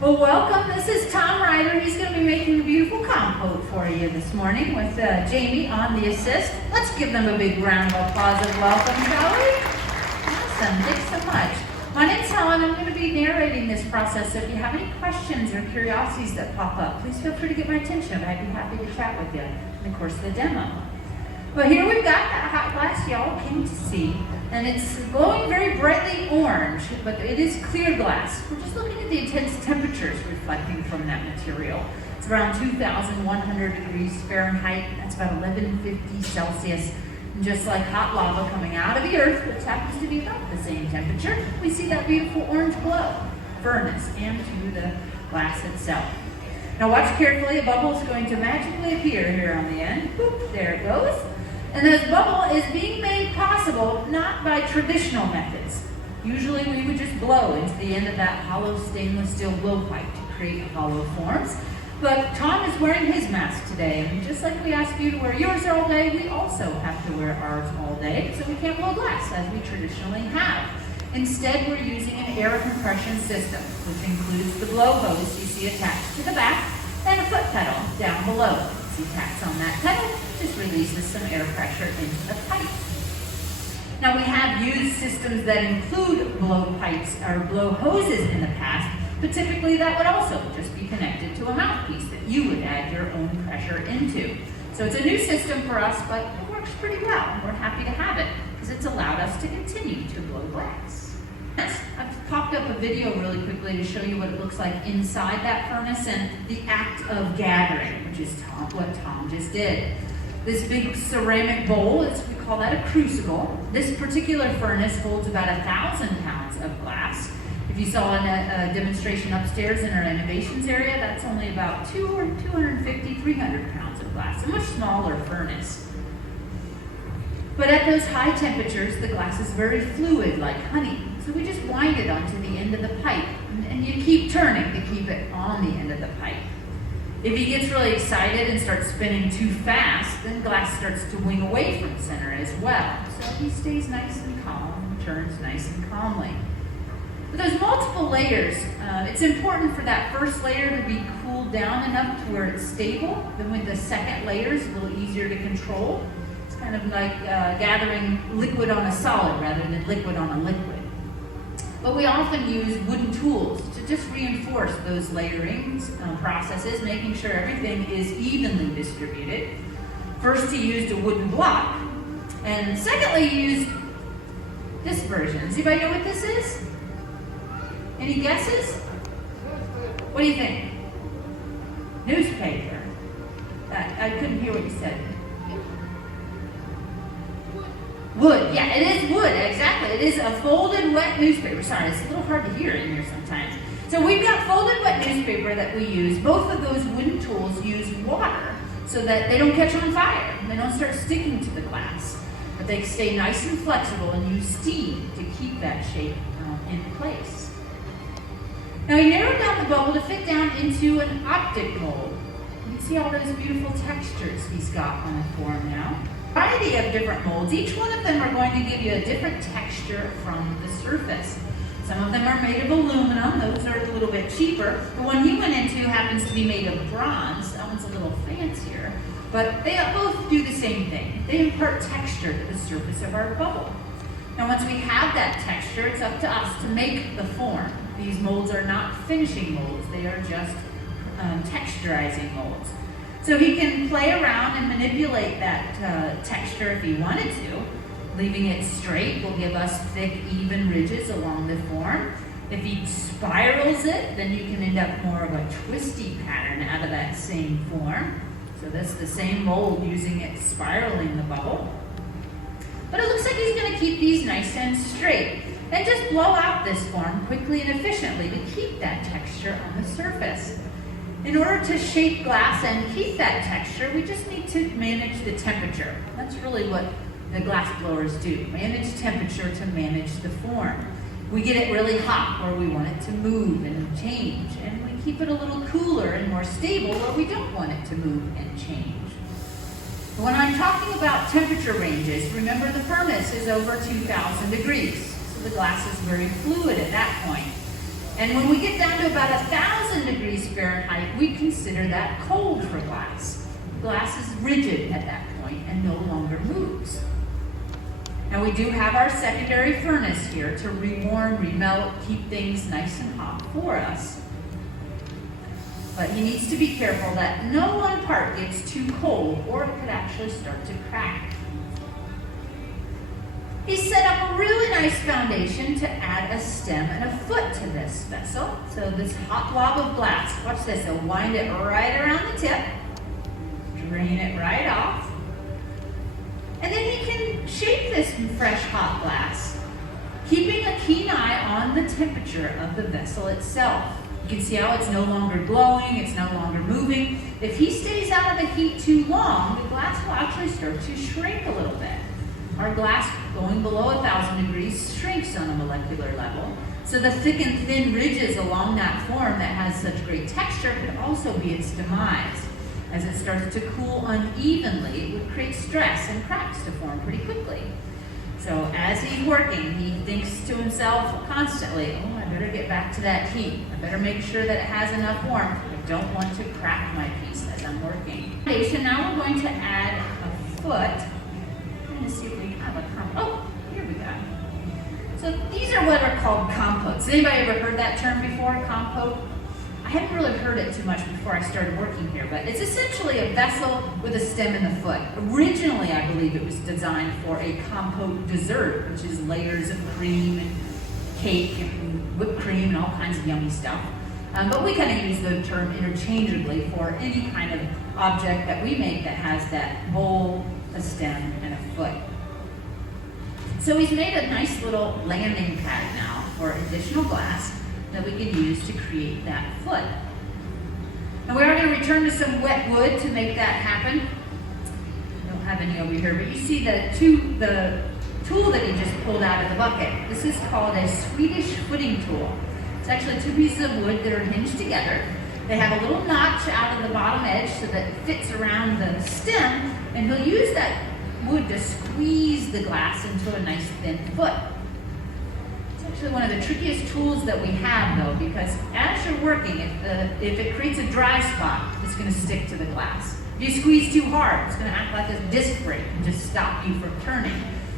Well, welcome. This is Tom Ryder. He's going to be making a beautiful compote for you this morning with Jamie on the assist. Let's give them a big round of applause and welcome, shall we? Awesome. Thanks so much. My name's Helen. I'm going to be narrating this process. So if you have any questions or curiosities that pop up, please feel free to get my attention. I'd be happy to chat with you in the course of the demo. But here we've got that hot glass y'all came to see. And it's glowing very brightly orange, but it is clear glass. We're just looking at the intense temperatures reflecting from that material. It's around 2,100 degrees Fahrenheit. That's about 1150 Celsius. And just like hot lava coming out of the earth, which happens to be about the same temperature, we see that beautiful orange glow, furnace, and to the glass itself. Now watch carefully, a bubble is going to magically appear here on the end. Boop, there it goes. And this bubble is being made possible not by traditional methods. Usually we would just blow into the end of that hollow stainless steel blowpipe to create hollow forms. But Tom is wearing his mask today, and just like we ask you to wear yours all day, we also have to wear ours all day, so we can't blow glass as we traditionally have. Instead, we're using an air compression system, which includes the blow hose you see attached to the back and a foot pedal down below. As he taps on that pedal, just releases some air pressure into the pipe. Now we have used systems that include blow pipes or blow hoses in the past, but typically that would also just be connected to a mouthpiece that you would add your own pressure into. So it's a new system for us, but it works pretty well, and we're happy to have it because it's allowed us to continue to blow glass. I've popped up a video really quickly to show you what it looks like inside that furnace and the act of gathering, which is what Tom just did. This big ceramic bowl, we call that a crucible. This particular furnace holds about 1,000 pounds of glass. If you saw a demonstration upstairs in our innovations area, that's only about 250, 300 pounds of glass, a much smaller furnace. But at those high temperatures, the glass is very fluid like honey. So we just wind it onto the end of the pipe, and you keep turning to keep it on the end of the pipe. If he gets really excited and starts spinning too fast, then glass starts to wing away from center as well. So he stays nice and calm, turns nice and calmly. But there's multiple layers. It's important for that first layer to be cooled down enough to where it's stable. Then with the second layer, it's a little easier to control. It's kind of like gathering liquid on a solid rather than liquid on a liquid. But we often use wooden tools to just reinforce those layering processes, making sure everything is evenly distributed. First, he used a wooden block, and secondly, he used this version. Does anybody know what this is? Any guesses? What do you think? Newspaper. I couldn't hear what you said. Wood, yeah, it is wood, exactly. It is a folded wet newspaper. Sorry, it's a little hard to hear in here sometimes. So we've got folded wet newspaper that we use. Both of those wooden tools use water so that they don't catch on fire. They don't start sticking to the glass. But they stay nice and flexible and use steam to keep that shape in place. Now he narrowed down the bubble to fit down into an optic mold. You can see all those beautiful textures he's got on the form now. Variety of different molds. Each one of them are going to give you a different texture from the surface. Some of them are made of aluminum. Those are a little bit cheaper. The one you went into happens to be made of bronze. That one's a little fancier. But they both do the same thing. They impart texture to the surface of our bubble. Now once we have that texture, it's up to us to make the form. These molds are not finishing molds. They are just texturizing molds. So he can play around and manipulate that texture if he wanted to. Leaving it straight will give us thick, even ridges along the form. If he spirals it, then you can end up more of a twisty pattern out of that same form. So that's the same mold using it spiraling the bubble. But it looks like he's going to keep these nice and straight. And just blow out this form quickly and efficiently to keep that texture on the surface. In order to shape glass and keep that texture, we just need to manage the temperature. That's really what the glass blowers do. Manage temperature to manage the form. We get it really hot where we want it to move and change, and we keep it a little cooler and more stable where we don't want it to move and change. When I'm talking about temperature ranges, remember the furnace is over 2,000 degrees, so the glass is very fluid at that point. And when we get down to about 1,000 Fahrenheit, we consider that cold for glass. Glass is rigid at that point and no longer moves. Now we do have our secondary furnace here to rewarm, remelt, keep things nice and hot for us. But he needs to be careful that no one part gets too cold or it could actually start to crack. He set up a really nice foundation to add a stem and a foot to this vessel. So this hot blob of glass, watch this, he'll wind it right around the tip, drain it right off, and then he can shape this fresh hot glass, keeping a keen eye on the temperature of the vessel itself. You can see how it's no longer glowing, it's no longer moving. If he stays out of the heat too long, the glass will actually start to shrink a little bit. Our glass going below 1,000 degrees shrinks on a molecular level. So the thick and thin ridges along that form that has such great texture could also be its demise. As it starts to cool unevenly, it would create stress and cracks to form pretty quickly. So as he's working, he thinks to himself constantly, oh, I better get back to that heat. I better make sure that it has enough warmth. I don't want to crack my piece as I'm working. Okay, so now we're going to add a foot. Let's see if we have a compote. Oh, here we go. So these are what are called compotes. Anybody ever heard that term before, compote? I hadn't really heard it too much before I started working here, but it's essentially a vessel with a stem and a foot. Originally, I believe it was designed for a compote dessert, which is layers of cream and cake and whipped cream and all kinds of yummy stuff. But we kind of use the term interchangeably for any kind of object that we make that has that bowl, a stem, and a foot. So he's made a nice little landing pad now for additional glass that we can use to create that foot. And we are going to return to some wet wood to make that happen. I don't have any over here, but you see the tool that he just pulled out of the bucket. This is called a Swedish footing tool. It's actually two pieces of wood that are hinged together. They have a little notch out of the bottom edge so that it fits around the stem, and he'll use that wood to squeeze the glass into a nice thin foot. It's actually one of the trickiest tools that we have, though, because as you're working, if it creates a dry spot, it's going to stick to the glass. If you squeeze too hard, it's going to act like a disc brake and just stop you from turning.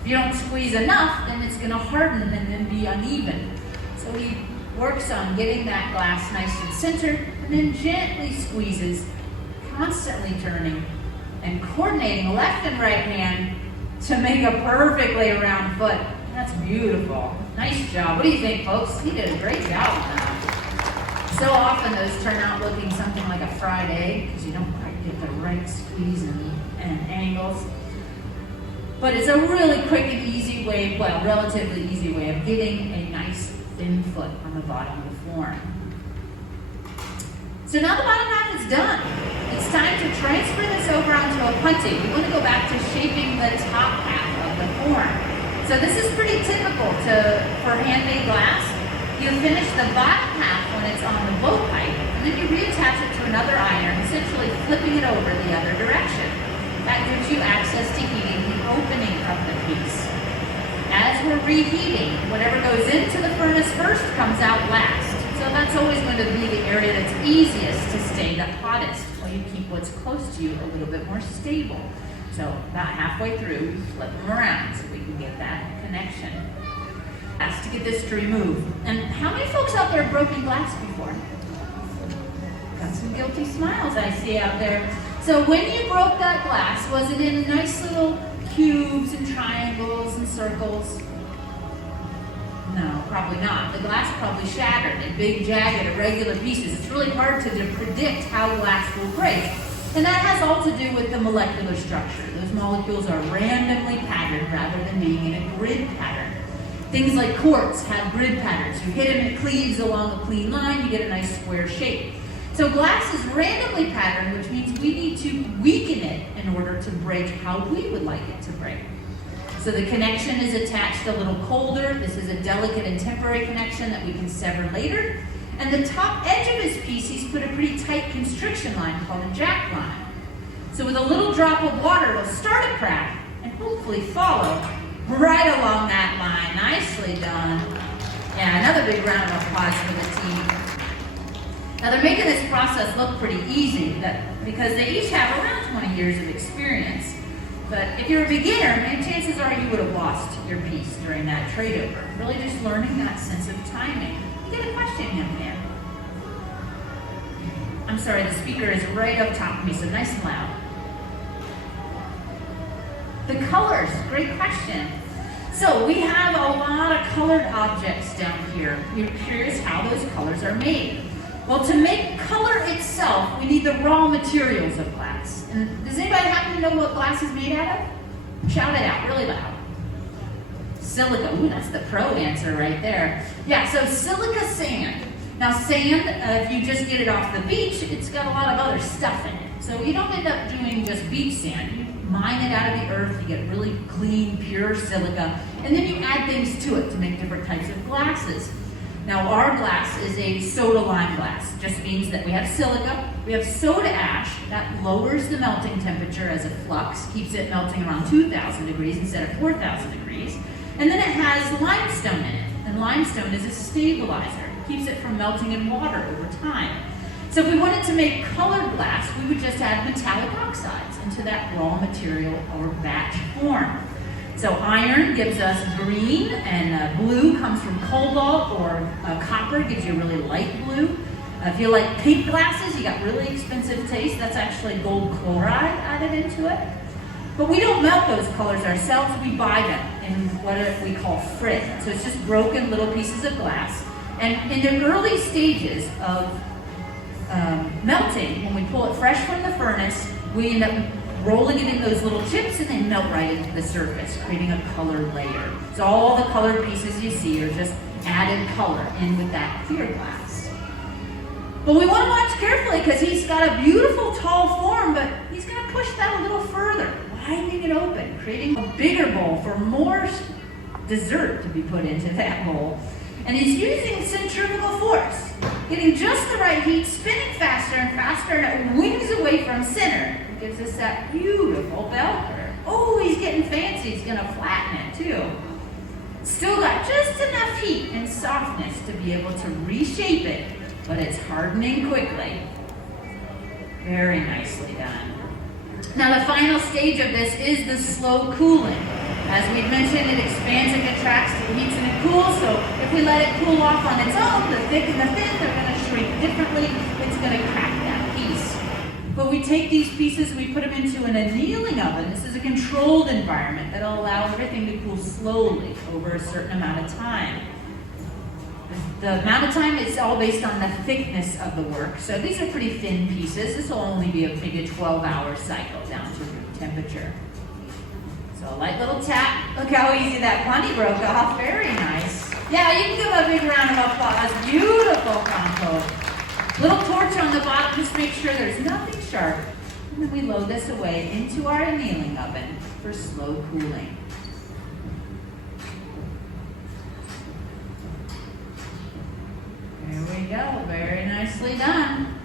If you don't squeeze enough, then it's going to harden and then be uneven. So he works on getting that glass nice and centered, and then gently squeezes, constantly turning and coordinating left and right hand to make a perfectly round foot. That's beautiful. Nice job. What do you think, folks? He did a great job on that. So often those turn out looking something like a fried egg because you don't quite get the right squeeze and angles. But it's a really quick and easy way, well, relatively easy way of getting a nice thin foot on the bottom of the form. So now the bottom half is done. It's time to transfer this over onto a punty. We want to go back to shaping the top half of the form. So this is pretty typical for handmade glass. You finish the bottom half when it's on the blowpipe, and then you reattach it to another iron, essentially flipping it over the other direction. That gives you access to heating the opening of the piece. As we're reheating, whatever goes into the furnace first comes out last. So that's always going to be the area that's easiest to stay the hottest, while you keep what's close to you a little bit more stable. So about halfway through, you flip them around so we can get that connection. That's to get this to remove. And how many folks out there have broken glass before? Got some guilty smiles I see out there. So when you broke that glass, was it in nice little cubes and triangles and circles? No, probably not. The glass probably shattered in big, jagged, irregular pieces. It's really hard to predict how glass will break. And that has all to do with the molecular structure. Those molecules are randomly patterned rather than being in a grid pattern. Things like quartz have grid patterns. You hit them, it cleaves along a clean line, you get a nice square shape. So glass is randomly patterned, which means we need to weaken it in order to break how we would like it to break. So the connection is attached a little colder. This is a delicate and temporary connection that we can sever later. And the top edge of his piece, he's put a pretty tight constriction line called a jack line. So with a little drop of water, it'll start a crack and hopefully follow right along that line. Nicely done. Yeah, another big round of applause for the team. Now they're making this process look pretty easy because they each have around 20 years of experience. But if you're a beginner, man, chances are you would have lost your piece during that trade over. Really just learning that sense of timing. You get a question, young man. I'm sorry, the speaker is right up top of me, so nice and loud. The colors, great question. So we have a lot of colored objects down here. You're curious how those colors are made. Well, to make color itself, we need the raw materials of glass. And does anybody happen to know what glass is made out of? Shout it out really loud. Silica. Ooh, that's the pro answer right there. Yeah, so silica sand. Now sand, if you just get it off the beach, it's got a lot of other stuff in it. So you don't end up doing just beach sand. You mine it out of the earth, you get really clean, pure silica, and then you add things to it to make different types of glasses. Now our glass is a soda lime glass. It just means that we have silica, we have soda ash, that lowers the melting temperature as a flux, keeps it melting around 2,000 degrees instead of 4,000 degrees. And then it has limestone in it, and limestone is a stabilizer. It keeps it from melting in water over time. So if we wanted to make colored glass, we would just add metallic oxides into that raw material or batch form. So iron gives us green, and blue comes from cobalt, or copper gives you a really light blue. If you like pink glasses, you got really expensive taste. That's actually gold chloride added into it. But we don't melt those colors ourselves. We buy them in what we call frit. So it's just broken little pieces of glass. And in the early stages of melting, when we pull it fresh from the furnace, we end up rolling it in those little chips and they melt right into the surface, creating a colored layer. So all the colored pieces you see are just added color in with that clear glass. But we want to watch carefully because he's got a beautiful tall form, but he's going to push that a little further, widening it open, creating a bigger bowl for more dessert to be put into that bowl. And he's using centrifugal force, getting just the right heat, spinning faster and faster, and it wings away from center. It gives us that beautiful bell curve. Oh, he's getting fancy. He's going to flatten it too. Still got just enough heat and softness to be able to reshape it, but it's hardening quickly. Very nicely done. Now the final stage of this is the slow cooling. As we've mentioned, it expands and contracts, it heats and it cools, so if we let it cool off on its own, the thick and the thin, they're going to shrink differently. It's going to crack that piece. But we take these pieces, we put them into an annealing oven. This is a controlled environment that will allow everything to cool slowly over a certain amount of time. The amount of time is all based on the thickness of the work. So these are pretty thin pieces. This will only be maybe a 12-hour cycle down to room temperature. So a light little tap. Look how easy that bunny broke off. Very nice. Yeah, you can give a big round of applause. Beautiful compote. Little torch on the bottom, just make sure there's nothing sharp. And then we load this away into our annealing oven for slow cooling. There we go. Very nicely done.